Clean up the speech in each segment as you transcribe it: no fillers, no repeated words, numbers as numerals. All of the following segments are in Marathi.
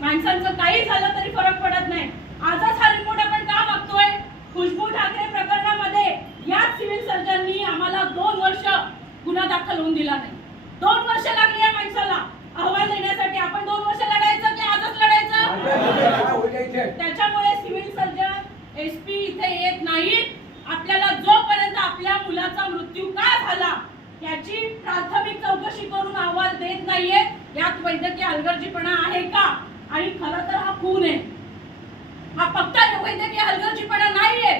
माणसांचं काही झालं तरी फरक पडत नाही। आजच हा रिपोर्ट आपण का मागतोय? खुशबू ठाकरे प्रकरणामध्ये याच सिव्हिल सर्जननी आम्हाला 2 वर्ष गुन्हा दाखल होऊन दिला नाही। 2 वर्ष लागली या माणसाला अहवाल देण्यासाठी। आपण 2 वर्ष लढायचं की आजच लढायचं? त्याच्यामुळे सिव्हिल सर्जन एसपी इथे येत नाहीत। आपल्याला जोपर्यंत आपल्या मुलाचा मृत्यू का झाला याची प्राथमिक चौकशी करून अहवाल देत नाहीये, यात वैद्यकीय हलगर्जीपणा आहे का? आणि खरं तर हा खून आहे, हा फक्त वैद्यकीय हलगर्जीपणा नाहीये।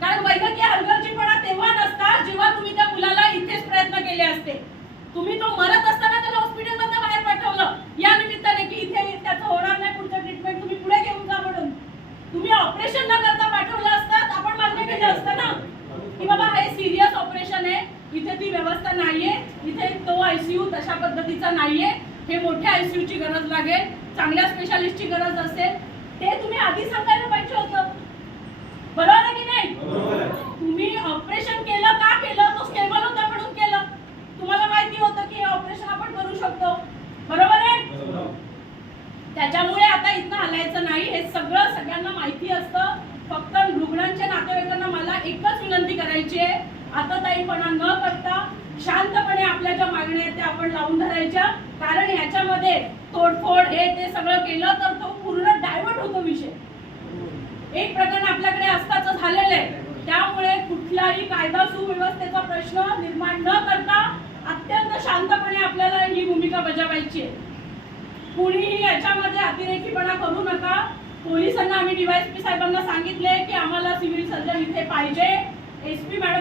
कारण वैद्यकीय हलगर्जीपणा तेव्हा नसता जेव्हा तुम्ही त्या मुलाला इथेच प्रयत्न केले असते। तुम्ही तो मरत असताना त्याला हॉस्पिटलमधून बाहेर पाठवलं या निमित्ताने की इथे त्याचं होणार नाही पुढचं ट्रीटमेंट, तुम्ही पुढे घेऊन जा म्हणून। तुम्ही ऑपरेशन न करता पाठवलं असतं आपण मान्य केलं असतं ना की बाबा हे सिरियस ऑपरेशन आहे, इथे ती व्यवस्था नाहीये, इथे तो आयसीयू तशा पद्धतीचा नाहीये, हे मोठ्या आयसीयू ची गरज लागेल, चांगल्या स्पेशालिस्टची गरज असेल, ते तुम्ही आधी सांगायला पाहिजे होतं। बरोबर आहे की नाही? तुम्ही ऑपरेशन केलं का केलं? तो स्टेबल होता म्हणून केलं। तुम्हाला माहिती होतं की ऑपरेशन आपण करू शकतो, बरोबर आहे? त्याच्यामुळे आता इथनं हलायचं नाही, हे सगळं सगळ्यांना माहिती असतं। फक्त रुग्णांच्या नातेवाईकांना मला एकच विनंती करायची आहे, आतताईपणा न करता शांतपणे आपल्या ज्या मागण्या आहेत त्या आपण लावून धरायच्या। कारण याच्यामध्ये तोडफोड हे ते सगळं केलं तर तो पूर्ण डायव्हर्ट होतो विषय। एक प्रकरण आपल्याकडे असताच झालेलं आहे, त्यामुळे कुठलाही कायदा सुव्यवस्थेचा प्रश्न निर्माण न करता अत्यंत शांतपणे आपल्याला ही भूमिका बजावायची आहे। कुणीही याच्यामध्ये अतिरेकीपणा करू नका। पोलिसांना आम्ही डीवायएसपी साहेबांना सांगितले की आम्हाला सिव्हिल सर्जन इथे पाहिजे। SP madam